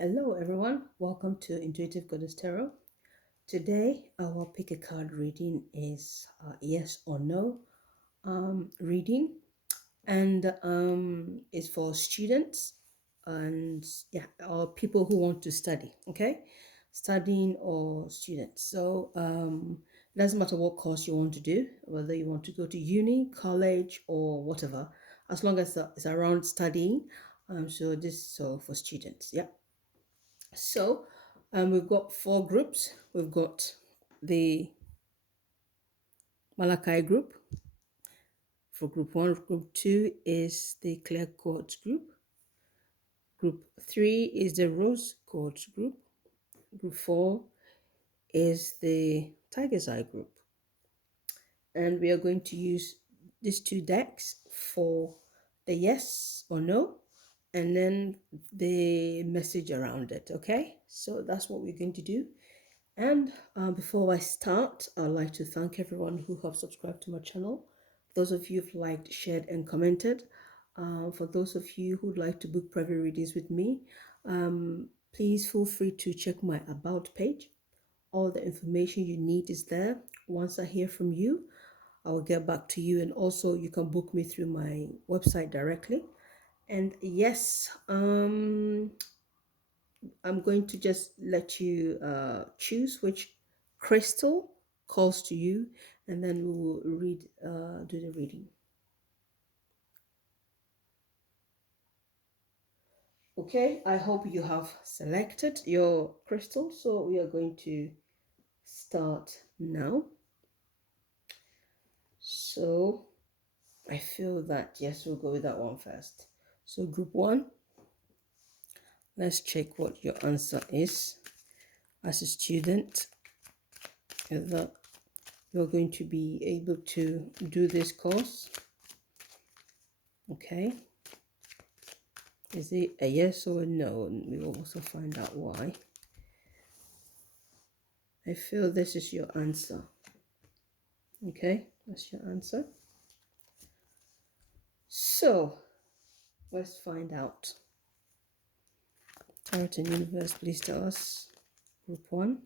Hello everyone, welcome to Intuitive Goddess Tarot. Today our pick a card reading is yes or no reading, and it's for students and or people who want to study, okay? Studying or students. So it doesn't matter what course you want to do, whether you want to go to uni, college or whatever, as long as it's around studying. So this is so for students, yeah. So we've got four groups. We've got the Malachite group for group one. Group two is the clear quartz group. Group three is the rose quartz group. Group four is the tiger's eye group. And we are going to use these two decks for the yes or no, and then the message around it, okay? So that's what we're going to do. And before I start, I'd like to thank everyone who have subscribed to my channel. Those of you who've liked, shared, and commented. For those of you who'd like to book private readings with me, please feel free to check my About page. All the information you need is there. Once I hear from you, I will get back to you. And also, you can book me through my website directly. And yes, I'm going to just let you choose which crystal calls to you, and then we will do the reading. Okay, I hope you have selected your crystal, so we are going to start now. So I feel that yes, we'll go with that one first. So group one, let's check what your answer is as a student, whether you're going to be able to do this course. Okay, is it a yes or a no? And we will also find out why. I feel this is your answer. Okay, that's your answer. So let's find out. Tarot and Universe, please tell us. Group one,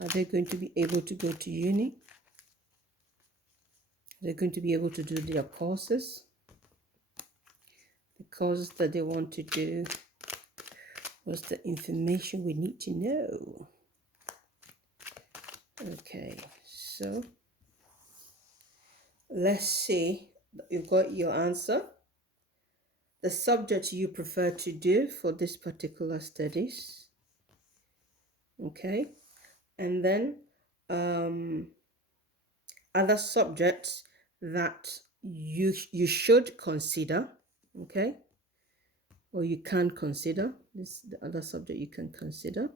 are they going to be able to go to uni? Are they going to be able to do their courses? The courses that they want to do. What's the information we need to know? Okay, so let's see. You've got your answer. The subject you prefer to do for this particular studies. Okay, and then other subjects that you should consider. Okay, or you can consider. This the other subject you can consider.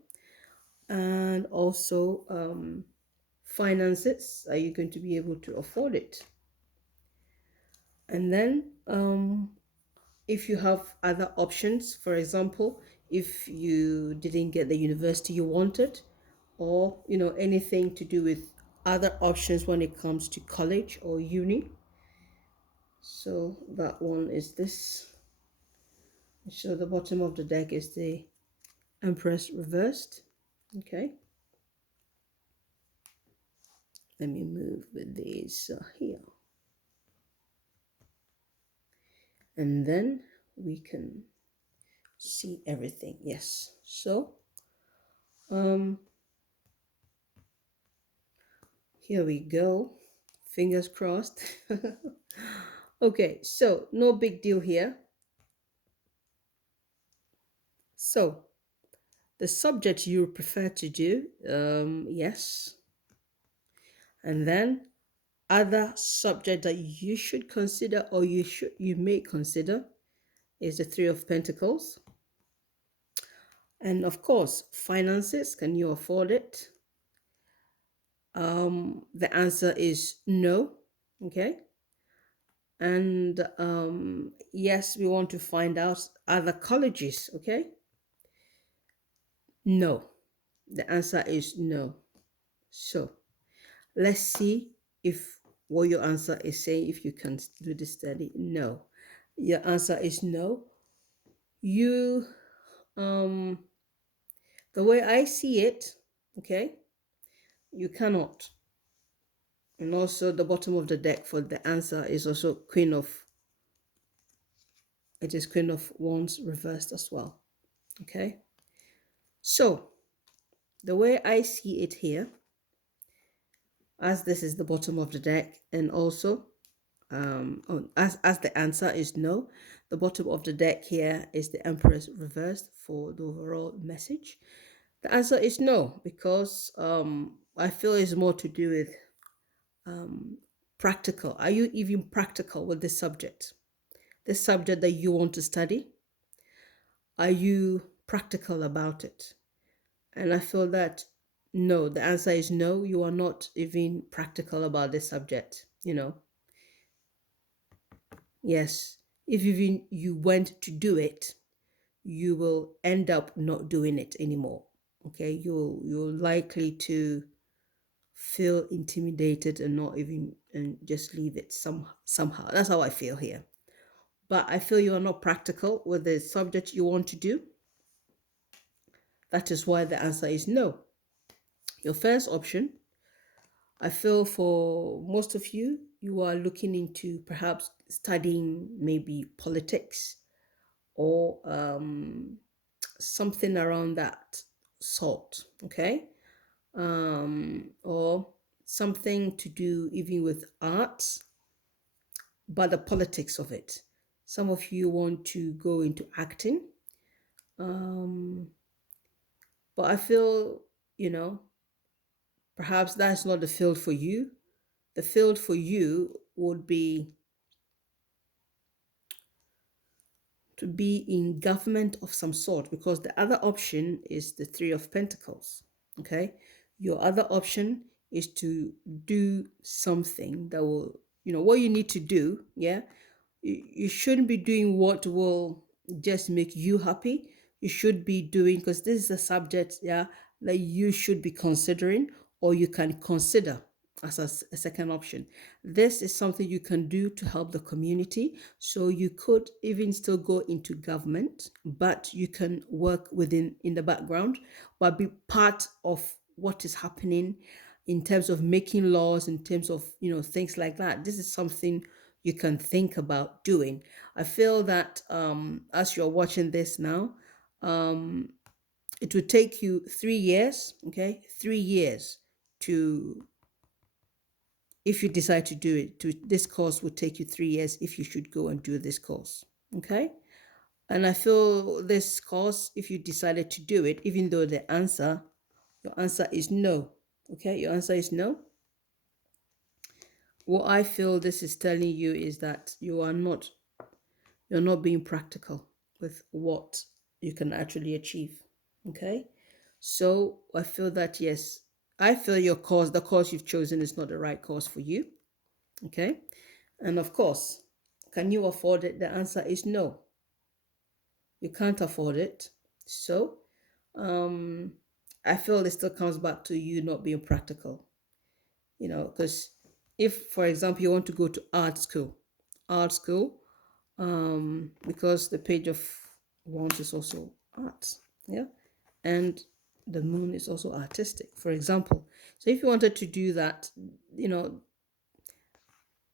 And also finances. Are you going to be able to afford it? And then if you have other options, for example, if you didn't get the university you wanted, or anything to do with other options when it comes to college or uni. So that one is this. So the bottom of the deck is the Empress reversed. Okay, let me move with these here, and then we can see everything. Yes, so here we go, fingers crossed. Okay, so no big deal here. So the subject you prefer to do, yes, and then other subject that you should consider, or you may consider, is the Three of Pentacles. And of course, finances, can you afford it? The answer is no. Okay, and yes, we want to find out other colleges. Okay, no, the answer is no. So let's see if what your answer is saying, if you can do the study. No, your answer is no. You Um, the way I see it, okay, you cannot. And also the bottom of the deck for the answer is also Queen of, it is Queen of Wands reversed as well. Okay. So the way I see it here, as this is the bottom of the deck, and also as the answer is no, the bottom of the deck here is the Empress reversed for the overall message. The answer is no, because I feel it's more to do with practical. Are you even practical with this subject that you want to study? Are you practical about it? And I feel that no, the answer is no, you are not even practical about this subject. Yes, if even you went to do it, you will end up not doing it anymore. Okay, you're likely to feel intimidated and not even and just leave it somehow. That's how I feel here. But I feel you are not practical with the subject you want to do. That is why the answer is no. Your first option, I feel for most of you, you are looking into perhaps studying maybe politics or something around that sort, okay? Or something to do even with arts, but the politics of it. Some of you want to go into acting, um, but I feel, you know, perhaps that's not the field for you. The field for you would be to be in government of some sort, because the other option is the Three of Pentacles. Okay. Your other option is to do something that will, what you need to do. Yeah. You shouldn't be doing what will just make you happy. You should be doing, because this is a subject, yeah, that you should be considering, or you can consider as a second option. This is something you can do to help the community. So you could even still go into government, but you can work within in the background, but be part of what is happening in terms of making laws, in terms of things like that. This is something you can think about doing. I feel that as you're watching this now, um, it would take you 3 years, okay? 3 years to, if you decide to do it, this course would take you 3 years if you should go and do this course, okay? And I feel this course, if you decided to do it, even though your answer is no, okay? Your answer is no. What I feel this is telling you is that you're not being practical with what you can actually achieve, okay? So I feel that, yes, I feel the course you've chosen is not the right course for you, okay? And of course, can you afford it? The answer is no. You can't afford it. So um, I feel it still comes back to you not being practical, because if, for example, you want to go to art school, because the Page of Wands is also art, yeah, and the Moon is also artistic, for example. So if you wanted to do that, you know,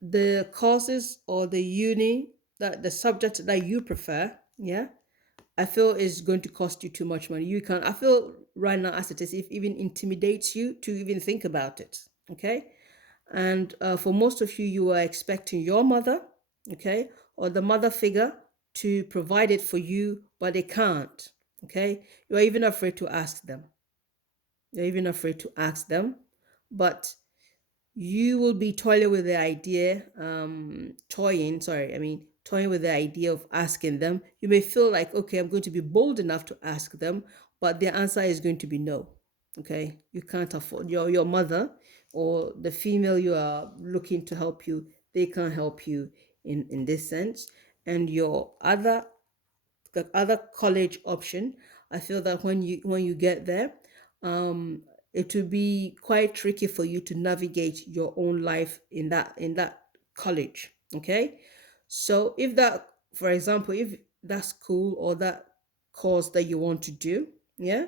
the courses or the uni, that the subject that you prefer, yeah, I feel is going to cost you too much money. You can, I feel right now as it is, if even intimidates you to even think about it, okay? And for most of you, you are expecting your mother, okay, or the mother figure to provide it for you, but they can't, okay? You're even afraid to ask them. You're even afraid to ask them, but you will be toying with the idea, toying with the idea of asking them. You may feel like, okay, I'm going to be bold enough to ask them, but their answer is going to be no. Okay, you can't afford your mother or the female you are looking to help you. They can't help you in this sense. And your other college option, I feel that when you get there, um, it will be quite tricky for you to navigate your own life in that college. Okay, so if that, for example, if that school or that course that you want to do. Yeah.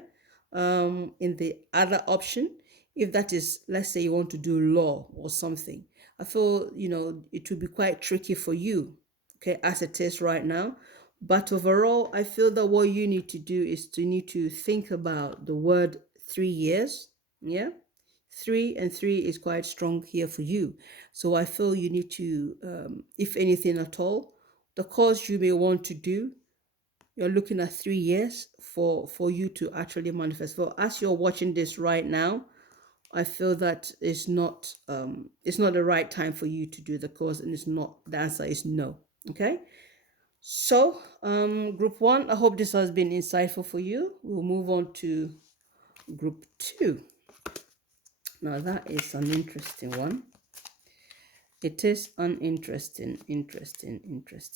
In the other option, if that is, let's say you want to do law or something, I feel, it would be quite tricky for you, okay, as it is right now. But overall, I feel that what you need to do is to need to think about the word 3 years. Yeah. 3 is quite strong here for you. So I feel you need to, if anything at all, the course you may want to do, you're looking at 3 years for you to actually manifest. Well, as you're watching this right now, I feel that it's not the right time for you to do the course, and it's not, the answer is no. Okay. So group one, I hope this has been insightful for you. We'll move on to group two. Now that is an interesting one. It is an interesting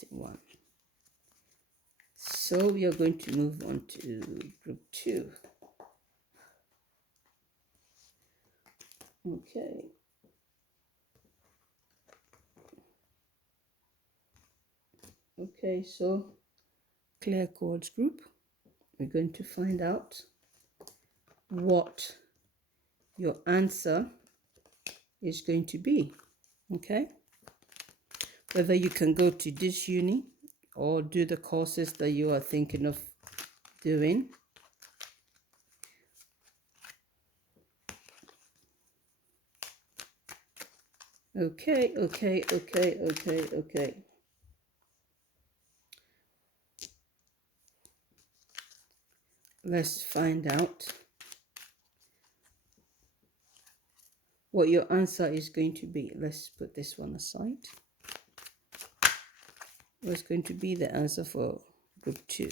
one. So we are going to move on to group two. Okay. Okay, so clear chords group. We're going to find out what your answer is going to be. Okay. Whether you can go to this uni or do the courses that you are thinking of doing. Okay. Let's find out what your answer is going to be. Let's put this one aside. What's going to be the answer for group two?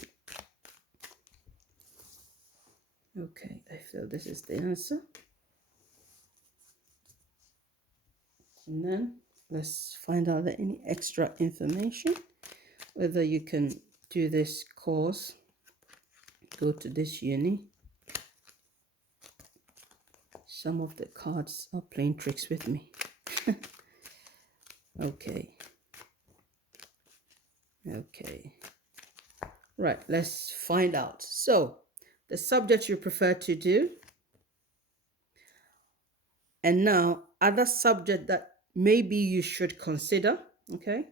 Okay, I feel this is the answer. And then let's find out any extra information, whether you can do this course, go to this uni. Some of the cards are playing tricks with me. Okay. Right, let's find out. So, the subject you prefer to do, and now other subject that maybe you should consider, okay?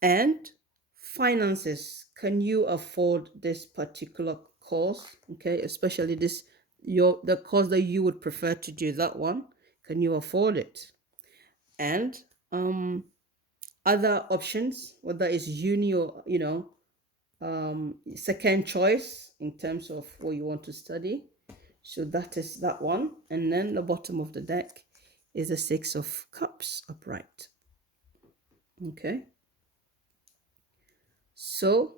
And finances. Can you afford this particular course? Okay, especially the course that you would prefer to do, that one. Can you afford it? And other options, whether it's uni or second choice in terms of what you want to study. So that is that one. And then the bottom of the deck is a 6 of Cups upright. Okay. So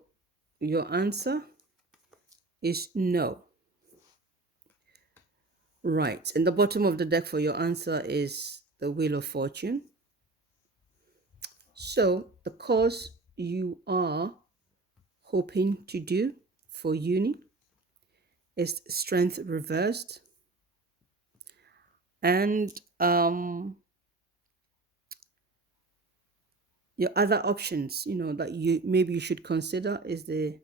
your answer is no. Right. And the bottom of the deck for your answer is the Wheel of Fortune. So the course you are hoping to do for uni is Strength Reversed. And your other options, that you should consider is the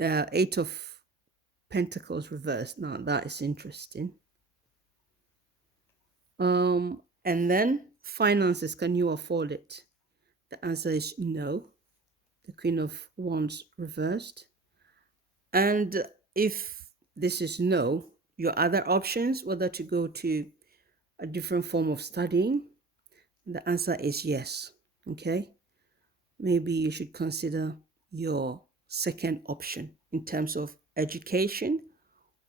8 of Pentacles reversed. Now that is interesting. And then finances, can you afford it? The answer is no. The Queen of Wands reversed. And if this is no, your other options, whether to go to a different form of studying, the answer is yes. Okay. Maybe you should consider your second option in terms of education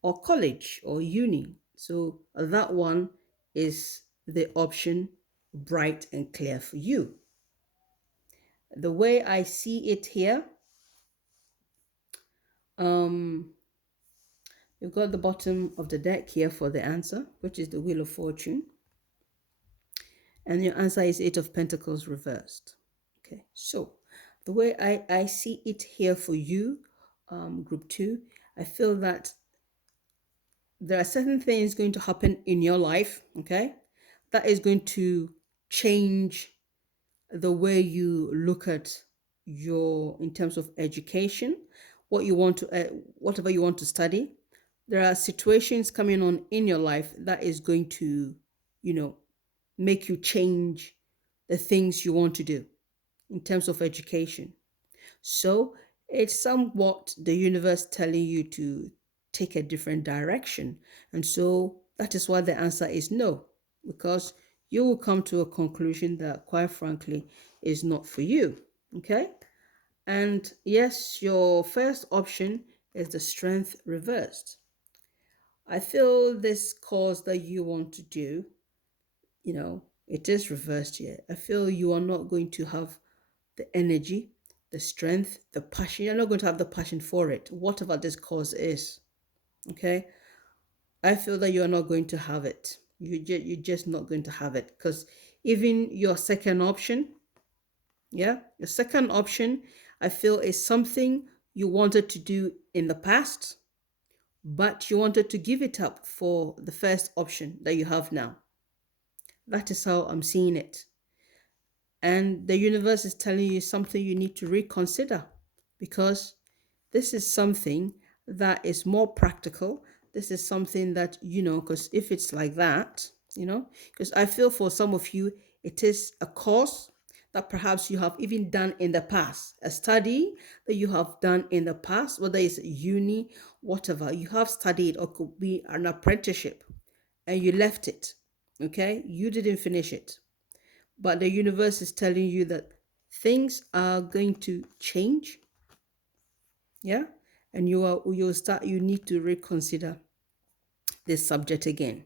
or college or uni. So that one is the option bright and clear for you. The way I see it here, you've got the bottom of the deck here for the answer, which is the Wheel of Fortune. And your answer is 8 of Pentacles reversed. Okay, so the way I see it here for you, group 2, I feel that there are certain things going to happen in your life, okay, that is going to change the way you look at in terms of education, what you want to, whatever you want to study. There are situations coming on in your life that is going to, you know, make you change the things you want to do in terms of education. So it's somewhat the universe telling you to take a different direction. And so that is why the answer is no, because you will come to a conclusion that, quite frankly, is not for you. Okay? And yes, your first option is the strength reversed. I feel this course that you want to do, it is reversed here. I feel you are not going to have the energy, the strength, the passion. You're not going to have the passion for it, whatever this cause is. Okay? I feel that you're not going to have it. You're just not going to have it, because even your second option, yeah, your second option, I feel is something you wanted to do in the past, but you wanted to give it up for the first option that you have now. That is how I'm seeing it. And the universe is telling you something you need to reconsider, because this is something that is more practical. This is something that, because if it's like that, because I feel for some of you, it is a course that perhaps you have even done in the past, a study that you have done in the past, whether it's uni, whatever, you have studied, or could be an apprenticeship, and you left it. Okay, you didn't finish it, but the universe is telling you that things are going to change. Yeah, and you need to reconsider this subject again,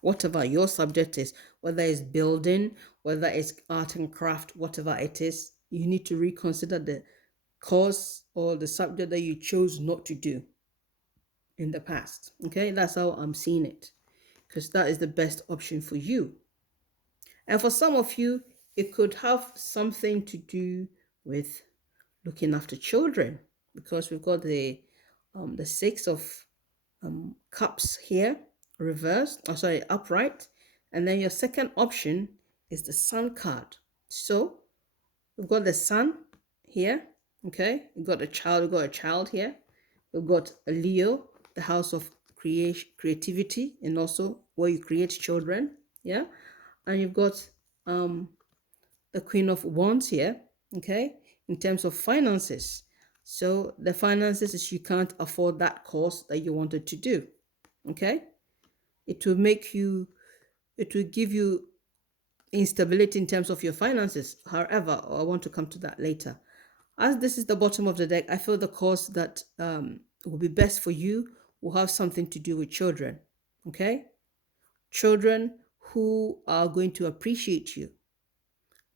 whatever your subject is, whether it's building, whether it's art and craft, whatever it is. You need to reconsider the course or the subject that you chose not to do in the past. Okay, that's how I'm seeing it, because that is the best option for you. And for some of you, it could have something to do with looking after children, because we've got the six of cups here, reversed, oh sorry, upright. And then your second option is the sun card. So we've got the sun here. Okay, we've got a child here. We've got a Leo, the house of creativity, and also where you create children. Yeah. And you've got the Queen of Wands here, okay, in terms of finances. So the finances is you can't afford that course that you wanted to do, okay? It will give you instability in terms of your finances. However, I want to come to that later. As this is the bottom of the deck, I feel the course that will be best for you will have something to do with children, okay? Children who are going to appreciate you.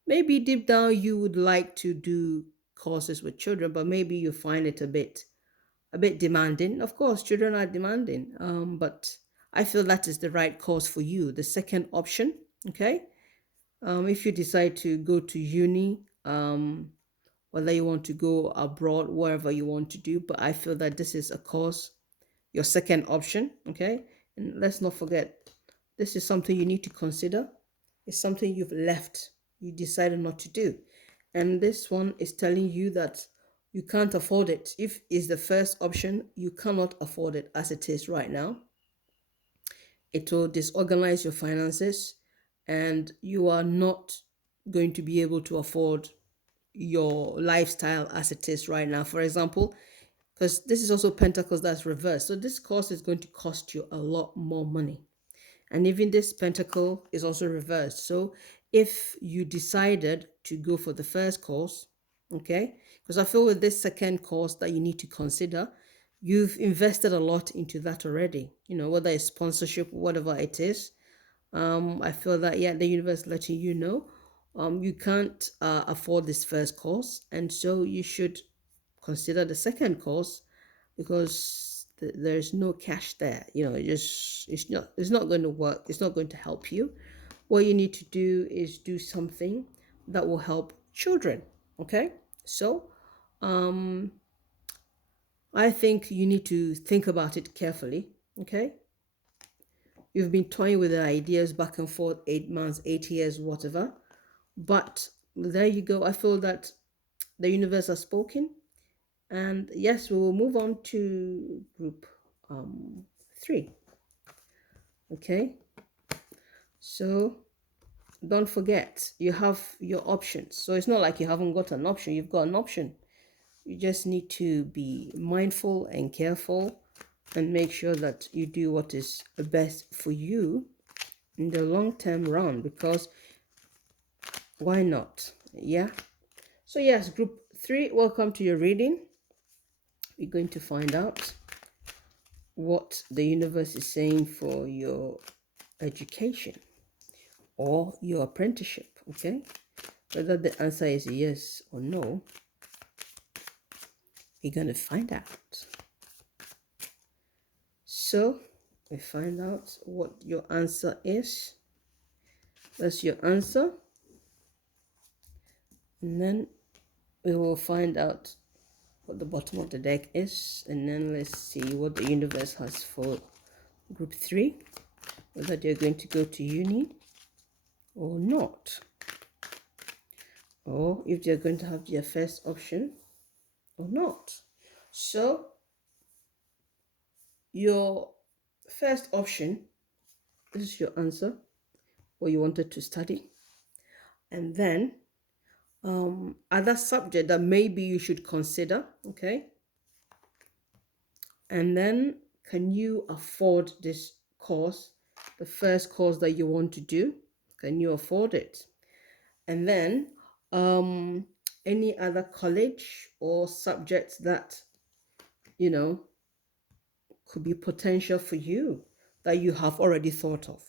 Maybe deep down you would like to do courses with children, but maybe you find it a bit demanding. Of course, children are demanding, but I feel that is the right course for you. The second option, okay. If you decide to go to uni, whether you want to go abroad, wherever you want to do, but I feel that this is a course, your second option, okay. And let's not forget, this is something you need to consider. It's something you've left, you decided not to do. And this one is telling you that you can't afford it. If it's the first option, you cannot afford it as it is right now. It will disorganize your finances, and you are not going to be able to afford your lifestyle as it is right now. For example, because this is also Pentacles that's reversed. So this course is going to cost you a lot more money. And even this pentacle is also reversed. So if you decided to go for the first course, okay, because I feel with this second course that you need to consider, you've invested a lot into that already, whether it's sponsorship, whatever it is. I feel that, yeah, the universe is letting you know you can't afford this first course, and so you should consider the second course, because there's no cash there. It's not going to work. It's not going to help you. What you need to do is do something that will help children. Okay, so I think you need to think about it carefully. Okay, you've been toying with the ideas back and forth, 8 months, 8 years, whatever, but there you go. I feel that the universe has spoken. And yes, we will move on to group 3. Okay, so don't forget you have your options. So it's not like you haven't got an option, you've got an option. You just need to be mindful and careful and make sure that you do what is best for you in the long term run, because why not? Yeah. So yes, group 3, welcome to your reading. We're going to find out what the universe is saying for your education or your apprenticeship. Okay, whether the answer is yes or no, we're going to find out. So we find out what your answer is. That's your answer. And then we will find out what the bottom of the deck is. And then let's see what the universe has for group 3. Whether they're going to go to uni or not. Or if they're going to have their first option or not. So your first option, this is your answer, what you wanted to study. And then other subject that maybe you should consider, okay? And then can you afford this course, the first course that you want to do? Can you afford it? And then any other college or subjects that, you know, could be potential for you that you have already thought of.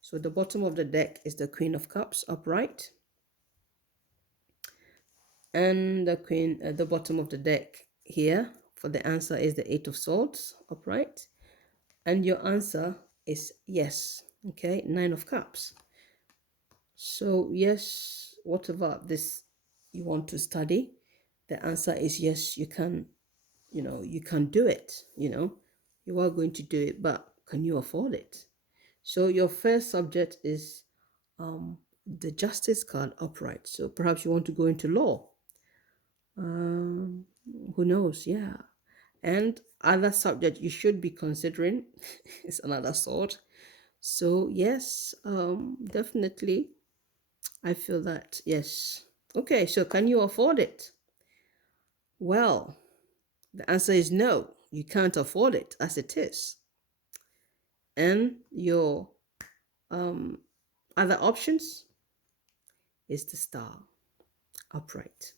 So the bottom of the deck is the Queen of Cups upright. And the Queen at the bottom of the deck here for the answer is the Eight of Swords upright. And your answer is yes. Okay, Nine of Cups. So yes, whatever this you want to study, the answer is yes, you can, you can do it, you are going to do it, but can you afford it? So your first subject is the Justice card upright. So perhaps you want to go into law. Who knows? Yeah. And other subject you should be considering is another sword. So yes, definitely, I feel that yes. Okay, so can you afford it? Well, the answer is no. You can't afford it as it is. And your other options is the Star upright.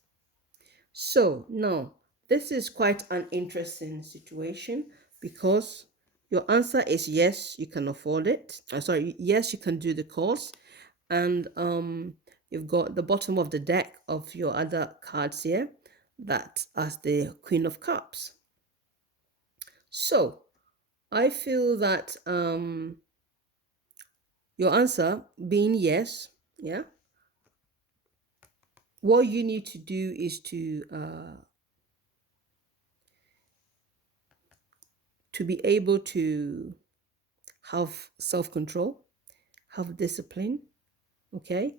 So now this is quite an interesting situation because your answer is yes, you can afford it. Sorry, yes, you can do the course. And you've got the bottom of the deck of your other cards here that as the Queen of Cups. So I feel that your answer being yes, yeah, what you need to do is to be able to have self-control, have discipline, okay?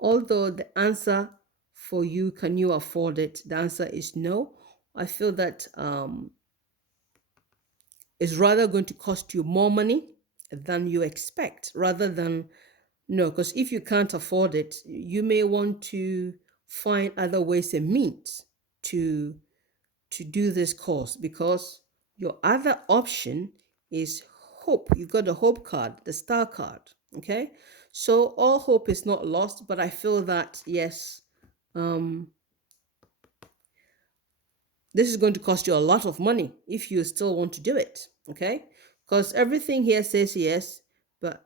Although the answer for you, can you afford it? The answer is no. I feel that it's rather going to cost you more money than you expect, rather than no, because if you can't afford it, you may want to find other ways and means to do this course, because your other option is hope. You got the hope card, the star card. Okay, so all hope is not lost, but I feel that yes, this is going to cost you a lot of money if you still want to do it. Okay, because everything here says yes, but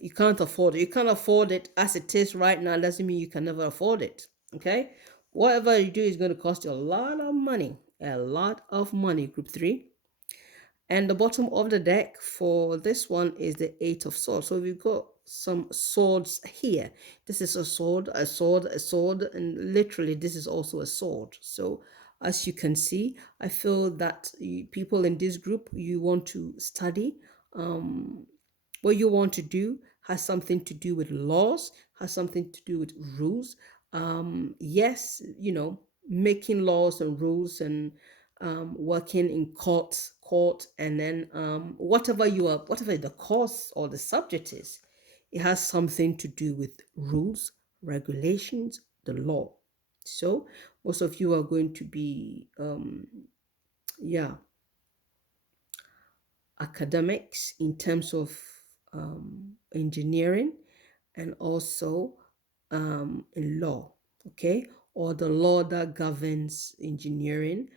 you can't afford it. You can't afford it as it is right now. Doesn't mean you can never afford it. Okay, whatever you do is going to cost you a lot of money. A lot of money, group 3. And the bottom of the deck for this one is the Eight of Swords. So we've got some swords here. This is a sword, a sword, a sword, and literally this is also a sword. So as you can see, I feel that people in this group, you want to study. What you want to do has something to do with laws, has something to do with rules. Yes, making laws and rules and working in court, and then whatever the course or the subject is, it has something to do with rules, regulations, the law. So most of you are going to be yeah, academics in terms of engineering, and also in law, okay, or the law that governs engineering,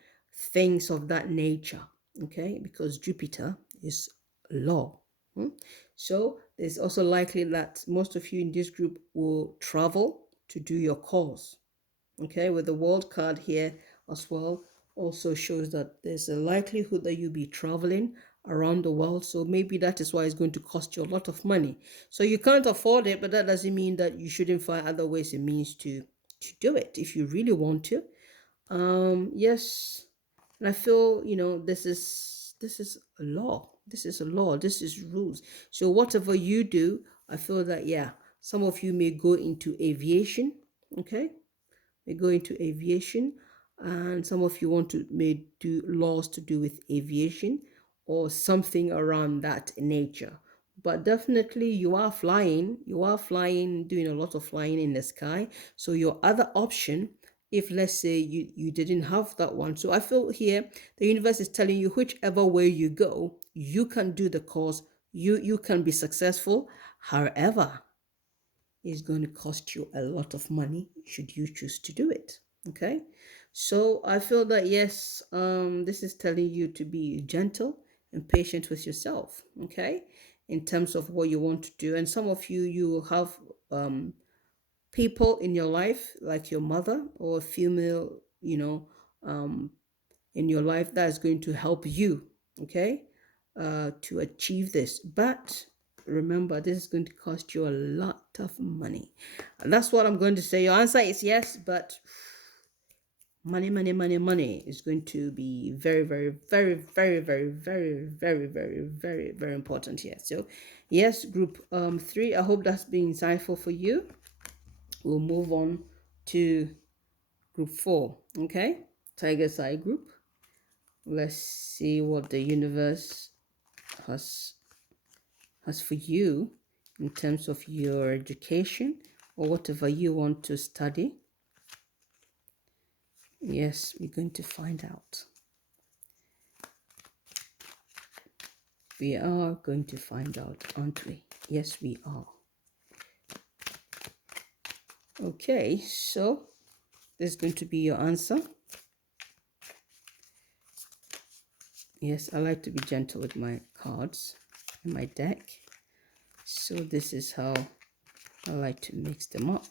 things of that nature, okay, because Jupiter is law. Hmm? So it's also likely that most of you in this group will travel to do your course. Okay, with the world card here as well, also shows that there's a likelihood that you'll be traveling around the world. So maybe that is why it's going to cost you a lot of money. So you can't afford it, but that doesn't mean that you shouldn't find other ways and means to do it if you really want to. Yes, and I feel, this is a law. This is a law. This is rules. So whatever you do, I feel that, yeah, some of you may go into aviation. Okay, may go into aviation, and some of you may do laws to do with aviation or something around that nature. But definitely you are flying, doing a lot of flying in the sky. So your other option, if let's say you didn't have that one, so I feel here the universe is telling you whichever way you go, you can do the course, you can be successful. However, is going to cost you a lot of money should you choose to do it. Okay, so I feel that yes, this is telling you to be gentle and patient with yourself. Okay, in terms of what you want to do, and some of you will have people in your life like your mother or a female, um, in your life that is going to help you, okay, to achieve this. But remember, this is going to cost you a lot of money. And that's what I'm going to say. Your answer is yes, but money, money, money, money is going to be very, very, very, very, very, very, very, very, very, very important here. So, yes, group 3. I hope that's been insightful for you. We'll move on to group 4. Okay, Tiger's Eye group. Let's see what the universe has for you in terms of your education or whatever you want to study. Yes, we're going to find out. We are going to find out, aren't we? Yes, we are. Okay, so this is going to be your answer. Yes, I like to be gentle with my cards in my deck. So this is how I like to mix them up.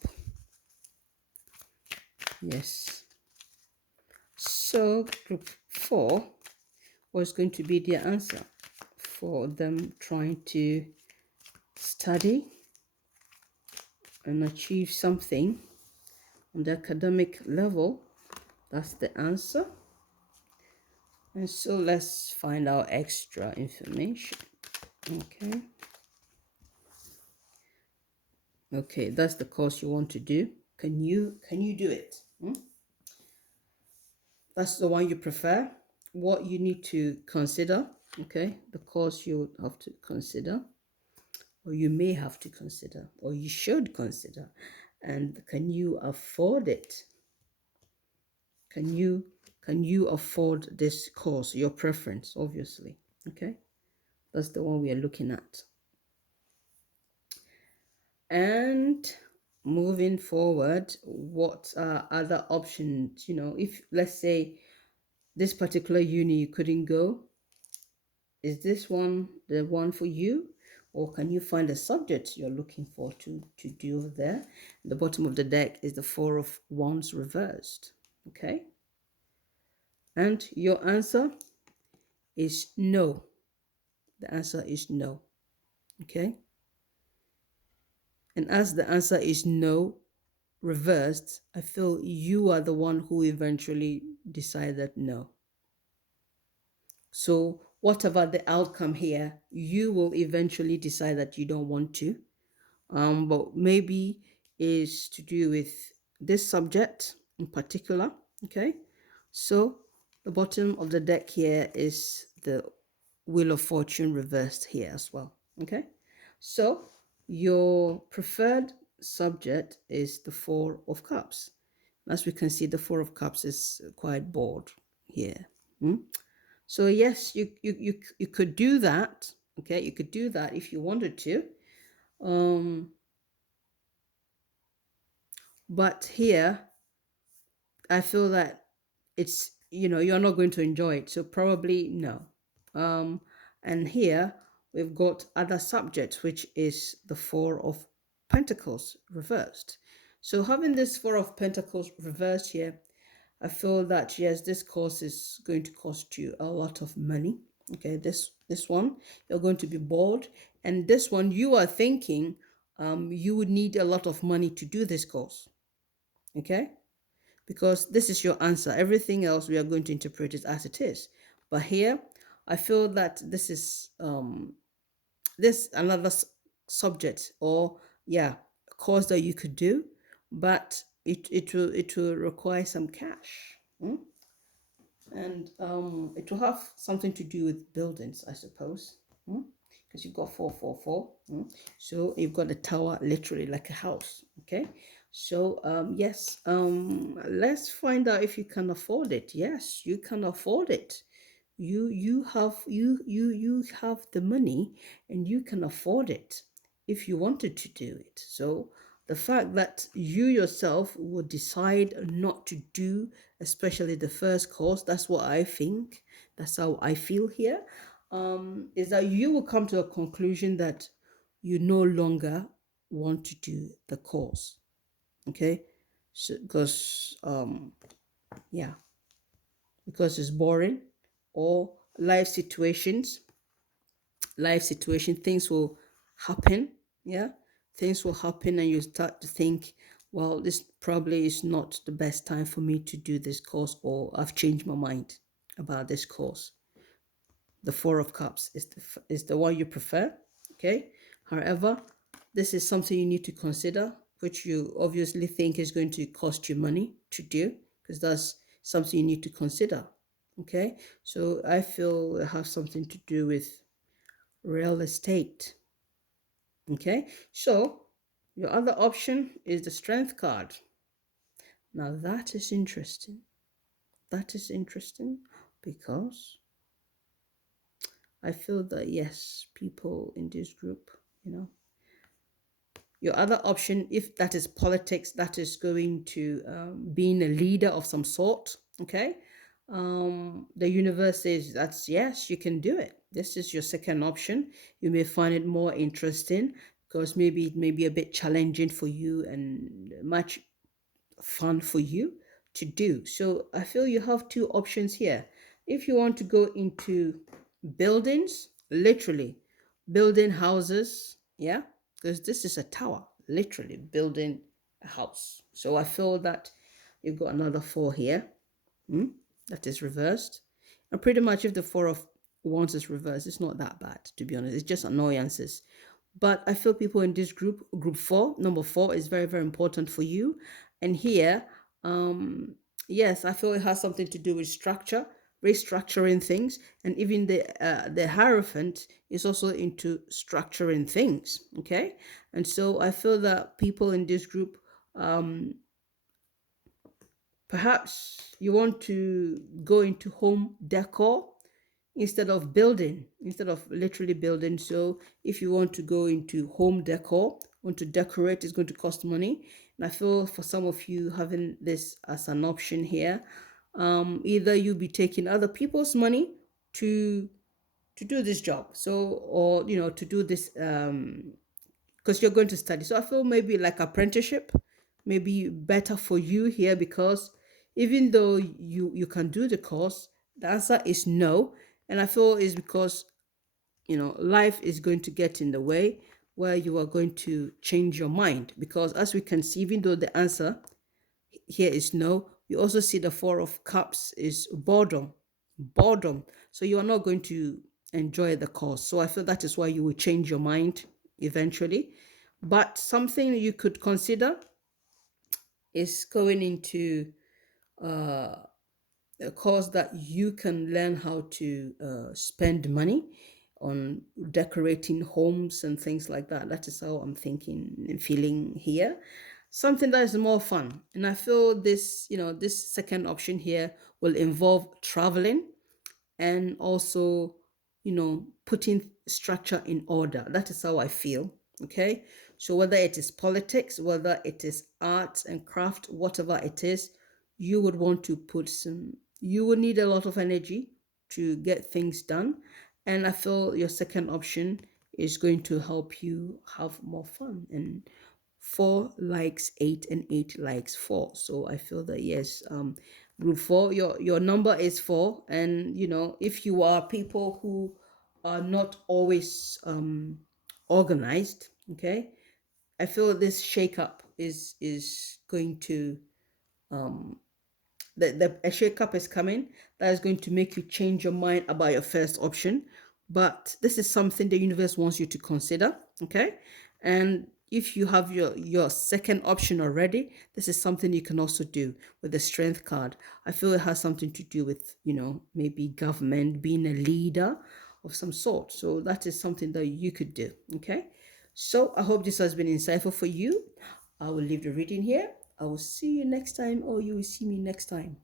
Yes. So group 4 was going to be the answer for them trying to study and achieve something on the academic level. That's the answer. And so let's find out extra information. Okay. Okay, that's the course you want to do. Can you do it? That's the one you prefer. What you need to consider, okay, the course you have to consider, or you may have to consider, or you should consider, and can you afford it? Can you afford this course? Your preference, obviously. Okay, that's the one we are looking at. And moving forward, what are other options? If let's say this particular uni you couldn't go, is this one the one for you? Or can you find a subject you're looking for to do there? The bottom of the deck is the Four of Wands reversed. Okay. And your answer is no. The answer is no. Okay. And as the answer is no, reversed, I feel you are the one who eventually decided no. So whatever the outcome here, you will eventually decide that you don't want to. But maybe is to do with this subject in particular, Okay, so the bottom of the deck here is the Wheel of Fortune reversed here as well. Okay, so your preferred subject is the Four of Cups. As we can see, the Four of Cups is quite bored here. So yes, you could do that. Okay, you could do that if you wanted to. But here I feel that it's, you're not going to enjoy it, so probably no. And here we've got other subjects, which is the Four of Pentacles reversed. So having this Four of Pentacles reversed here, I feel that yes, this course is going to cost you a lot of money. Okay, this one you're going to be bored, and this one you are thinking you would need a lot of money to do this course. Okay, because this is your answer. Everything else we are going to interpret it as it is. But here, I feel that this is this another subject, or yeah, course that you could do, but it will require some cash. And it will have something to do with buildings, I suppose, because you've got 444. So you've got a tower, literally like a house. Okay, so yes, let's find out if you can afford it. Yes, you can afford it. You have the money, and you can afford it if you wanted to do it. So the fact that you yourself would decide not to do, especially the first course, that's what I think, that's how I feel here, is that you will come to a conclusion that you no longer want to do the course. Okay, so because yeah, because it's boring, or life situation, things will happen. Yeah, things will happen, and you start to think, well, this probably is not the best time for me to do this course, or I've changed my mind about this course. The Four of Cups is the one you prefer. Okay, however, this is something you need to consider, which you obviously think is going to cost you money to do, because that's something you need to consider. Okay, so I feel it has something to do with real estate. Okay, so your other option is the Strength card. Now that is interesting. That is interesting because I feel that yes, people in this group, your other option, if that is politics, that is going to being a leader of some sort. Okay, the universe says that's yes, you can do it. This is your second option. You may find it more interesting because maybe it may be a bit challenging for you and much fun for you to do. So I feel you have two options here. If you want to go into buildings, literally building houses, yeah, because this is a tower, literally building a house. So I feel that you've got another four here, that is reversed. And pretty much if the Four of Wands is reversed, it's not that bad, to be honest. It's just annoyances. But I feel people in this group four, number four, is very, very important for you. And here, yes, I feel it has something to do with structure, restructuring things, and even the Hierophant is also into structuring things. Okay, and so I feel that people in this group, perhaps you want to go into home decor instead of literally building. So if you want to go into home decor, want to decorate, it's going to cost money. And I feel for some of you having this as an option here, either you'll be taking other people's money to do this job, so, or to do this, because you're going to study. So I feel maybe like apprenticeship may be better for you here, because even though you can do the course, the answer is no. And I feel is because life is going to get in the way, where you are going to change your mind, because as we can see, even though the answer here is no, we also see the Four of Cups is boredom. So you are not going to enjoy the course. So I feel that is why you will change your mind eventually. But something you could consider is going into a course that you can learn how to spend money on decorating homes and things like that. That is how I'm thinking and feeling here. Something that is more fun. And I feel this, this second option here will involve traveling and also, putting structure in order. That is how I feel. Okay. So whether it is politics, whether it is arts and craft, whatever it is, you would want to you would need a lot of energy to get things done. And I feel your second option is going to help you have more fun. And 4 likes 8 and 8 likes 4. So I feel that yes, group 4, your number is 4. And if you are people who are not always organized, okay, I feel this shake-up is going to a shake-up is coming that is going to make you change your mind about your first option. But this is something the universe wants you to consider, okay? And if you have your second option already, this is something you can also do with the strength card. I feel it has something to do with, maybe government, being a leader of some sort. So that is something that you could do, okay? So I hope this has been insightful for you. I will leave the reading here. I will see you next time, or you will see me next time.